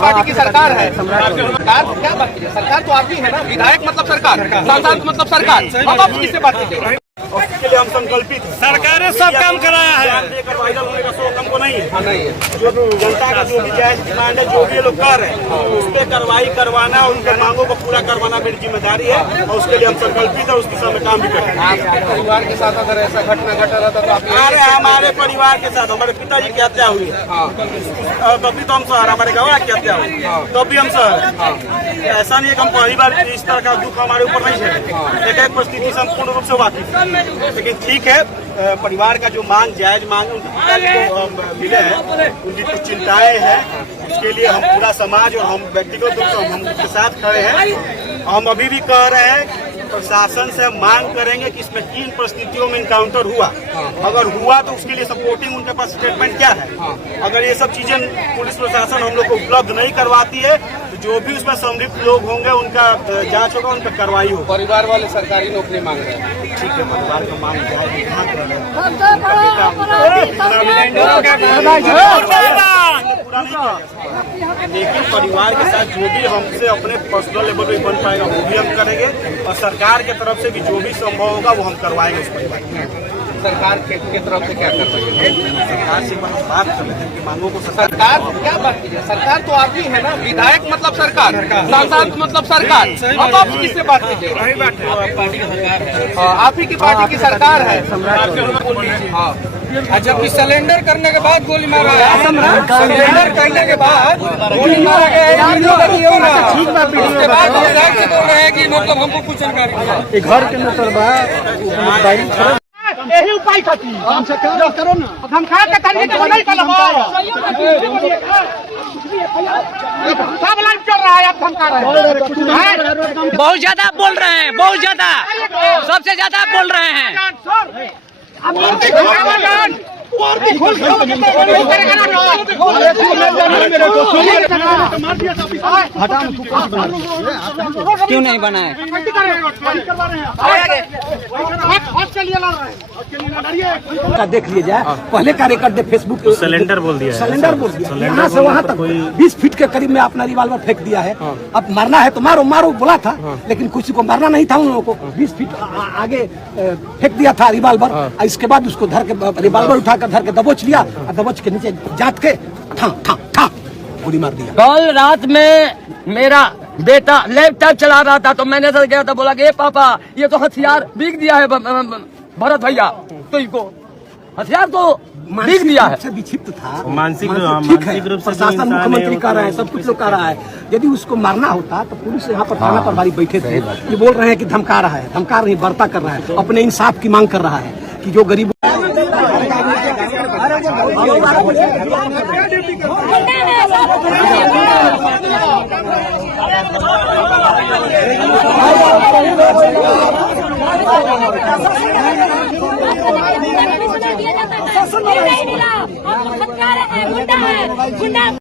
Party की सरकार है। सरकार क्या बात कीजिए, सरकार तो आपकी है ना, विधायक मतलब सरकार, सांसद मतलब सरकार, अब आप किससे बात कीजिए। उसके लिए हम संकल्पित हैं। सरकार ने सब काम कराया है, वायरल होने का शौक हमको नहीं है। जो जनता का जो भी जायज डिमांड है, जो भी ये लोग कर रहे हैं, उस पर कार्रवाई करवाना और उनके मांगों को पूरा करवाना मेरी जिम्मेदारी है और उसके लिए हम संकल्पित है। उस दिशा में काम भी करेंगे। आपके परिवार के साथ अगर ऐसा घटना घटा रहता तो आप अरे हमारे परिवार के साथ हमारे पिताजी की हत्या हुई है, तभी तो हम शहर, हमारे गवाह की हत्या हुई तब भी हम शहर। ऐसा नहीं है कि हम पहली बार इस तरह का दुख हमारे ऊपर नहीं है। एक परिस्थिति से हम पूर्ण रूप से वाकिफ है, लेकिन ठीक है, परिवार का जो मांग जायज मांग उनके पिताजी को मिले हैं, उनकी कुछ चिंताएं हैं, उसके लिए हम पूरा समाज और हम व्यक्तिगत रूप से हम उनके साथ खड़े हैं। हम अभी भी कह रहे हैं प्रशासन से मांग करेंगे कि इसमें किन परिस्थितियों में इनकाउंटर हुआ, अगर हुआ तो उसके लिए सपोर्टिंग उनके पास स्टेटमेंट क्या है। अगर ये सब चीजें पुलिस प्रशासन हम लोग को उपलब्ध नहीं करवाती है तो जो भी उसमें संलिप्त लोग होंगे उनका जांच होगा, उनका कार्रवाई होगा। परिवार वाले सरकारी नौकरी मांग रहे हैं, ठीक है, परिवार का मांग लेकिन परिवार के साथ जो भी हमसे अपने पर्सनल लेवल पे बन पाएगा वो भी हम करेंगे और सरकार की तरफ से भी जो भी संभव होगा वो हम करवाएंगे। उस परिवार सरकार के तरफ से क्या कर रही है, सरकार से बात कर रहे हैं कि मांगों को सरकार क्या बात कीजिए, सरकार तो आपकी है ना, विधायक मतलब सरकार, सांसद मतलब सरकार, अब आप किससे बात कीजिए। आप ही की पार्टी की सरकार है। जबकि सिलेंडर करने के बाद गोली मारा है, सिलेंडर करने के बाद गोली मारा गया है, उसके बाद विधायक से बोल रहे हैं कि मतलब हमको कुछ जानकारी नहीं। घर के अंदर यही उपाय करती करो ना, धमका के तरीके नहीं कर सब लाइव चल रहा है, आप धमका रहे हैं। बहुत ज्यादा बोल रहे हैं, बहुत ज्यादा, सबसे ज्यादा बोल रहे हैं। क्यों नहीं बनाए, देख लिया जाए, पहले का रिकॉर्ड दे फेसबुक पे सिलेंडर बोल दिया, सिलेंडर बोल दिया, यहाँ से वहाँ तक 20 फीट के करीब में अपना रिवाल्वर फेंक दिया है। अब मारना है तो मारो मारो बोला था, लेकिन किसी को मारना नहीं था, उन लोगों को 20 फीट आगे फेंक दिया था रिवाल्वर। इसके बाद उसको धर के रिवाल्वर उठाकर धर के दबोच लिया और दबोच के नीचे जात के ठा गोली मार दिया। कल रात में मेरा बेटा लैपटॉप चला रहा था तो मैंने सर गया था, बोला कि पापा ये तो हथियार बिक दिया है भरत भैया, तो इनको हथियार तो बिक दिया है। विक्षिप्त था, मानसिक रूप से प्रशासन मुख्यमंत्री कर रहा है, सब कुछ लोग कर रहा है। यदि उसको मारना होता तो पुलिस यहाँ पर थाना पर बारी बैठे थे। ये बोल रहे हैं कि धमका रहा है, धमका नहीं, बर्ता कर रहा है, अपने इंसाफ की मांग कर रहा है कि जो गरीब नहीं मिला, गुंडा है, गुंडा